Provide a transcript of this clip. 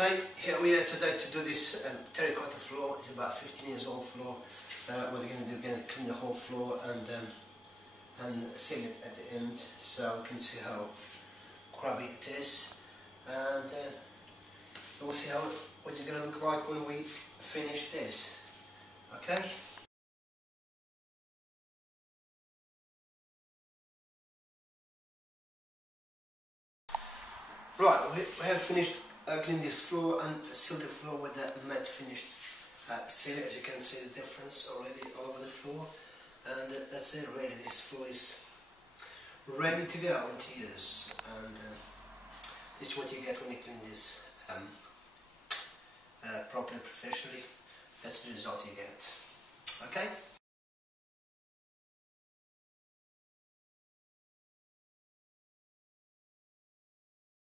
Okay, here we are today to do this terracotta floor. It's about 15 years old floor. What we're going to do, we're going to clean the whole floor and seal it at the end, so we can see how grubby it is, and we'll see how what's it going to look like when we finish this. Okay. Right, we have finished cleaning this floor and sealed the floor with the matte finished seal. As you can see the difference already all over the floor, and that's it really. This floor is ready to go and to use, and this is what you get when you clean this properly, professionally. That's the result you get. Okay.